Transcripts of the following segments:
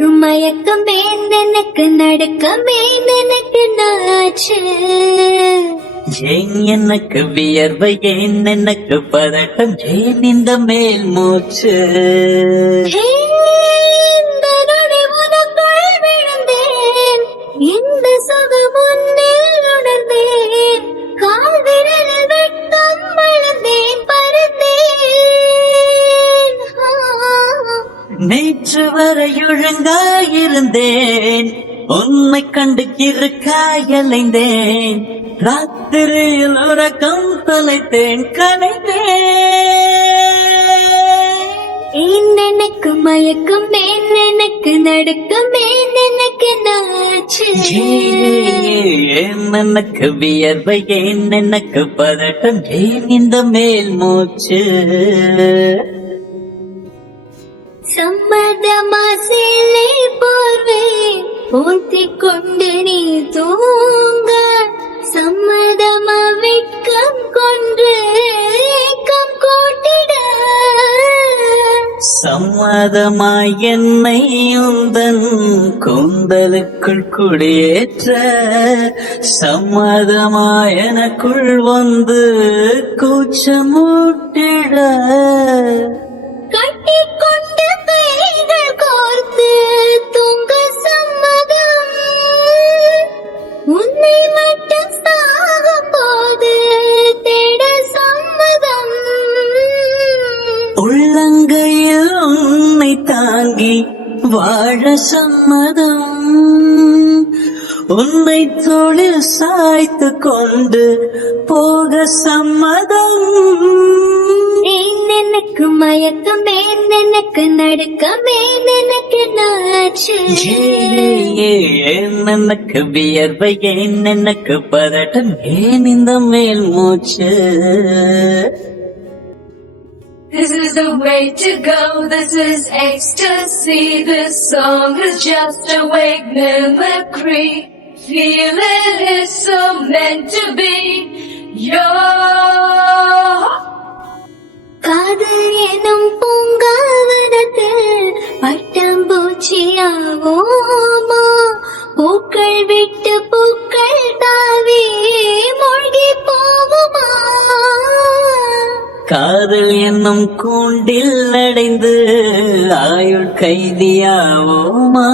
எனக்கு மயக்கமே எனக்கு நடக்கமே எனக்கு நாச்சு ஏன் எனக்கு வியர்வை ஏன் எனக்கு பதட்டம் ஏன் இந்த மேல் மூச்சு இந்த நொடி உனக்குள் விழுந்தேன் இந்த சுகம் உன்னில் உணர்ந்தேன் கால் விரலில் வெட்கம் வளர்ந்தேன் பறந்தேன் நேற்று வரை ஒழுங்காயிருந்தேன் உன்னை கண்டு இருக்காயலைந்தேன் ராத்திரியில் உறக்கம் தொலைத்தேன் கலைத்தேன் எனக்கு மயக்கம் எனக்கு நடக்கும் எனக்கு நாச்சு ஏன் எனக்கு வியர்வை ஏன் எனக்கு பதட்டம் ஏன் இந்த மேல் மூச்சு சம்மதமா சேலை போர்வை போத்திக் கொண்டு நீ தூங்க சம்மதமா வெட்கம் கொன்று ஏக்கம் கூட்டிட சம்மதமாய் என்னை உந்தன் கூந்தலுக்குள் குடியேற்ற சம்மதமாய் எனக்குள் வந்து கூச்சமூட்டிட கட்டிக்கொண்டு கைகள் கோர்த்து தூங்க சம்மதம் உன்னை மட்டும் சாகும் போது தேட சம்மதம் உள்ளங்கையில் உன்னை தாங்கி வாழ சம்மதம் உன்னை தோளில் சாய்த்து கொண்டு போக சம்மதம் எனக்கு மயக்கம் எனக்கு நடக்கமே எனக்கு நாச்சு ஏன் எனக்கு வியர்வை ஏன் எனக்கு பதட்டம் ஏன் இந்த மேல் மூச்சு This is the way to go, this is ecstasy, this song is just a wake mimicry. Feeling is so meant to be yours. காதல் எனும் பூங்காவனத்தில் பட்டாம்பூச்சியாவோமா பூக்கள் விட்டு பூக்கள் தாவி மூழ்கி போகுமா காதல் என்னும் கூண்டில் அடைந்து ஆயுள் கைதியாவோமா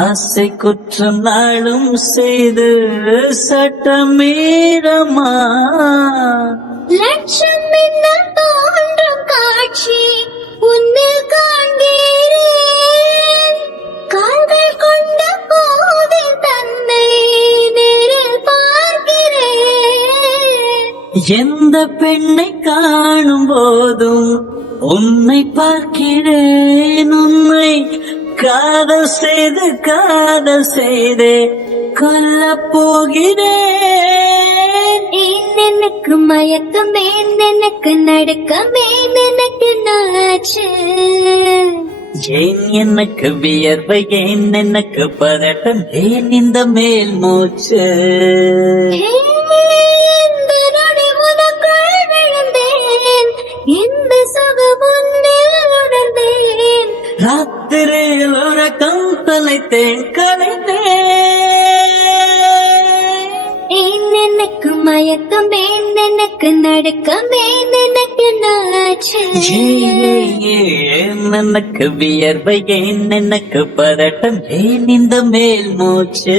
ஆசை குற்றம் நாளும் செய்து சட்டமீறமா லட்சம் என்ன தோன்றும் காட்சி உன்னில் காண்கிறேன் கால்கள் கொண்ட போதில் தன்னை நேரில் பார்க்கிறேன் எந்த பெண்ணை காணும் போதும் உன்னை பார்க்கிறேன் உன்னை காதல் செய்து கொல்லப் போகிறேன் எனக்கு மயக்கம் எனக்கு நடக்கமே எனக்கு நாச்சு ஏன் எனக்கு வியர்வை ஏன் எனக்கு பதட்டம் ஏன் இந்த மேல் மூச்சு இந்த நொடி உனக்குள் விழுந்தேன் இந்த சுகம் உன்னில் உணர்ந்தேன் ராத்திரியில் உறக்கம் தொலைத்தேன் கலைத்தேன் எனக்கு மயக்கம் எனக்கு நடக்கமே எனக்கு நாச்சு ஏன் எனக்கு வியர்வை ஏன் எனக்கு பதட்டம் ஏன் இந்த மேல் மூச்சு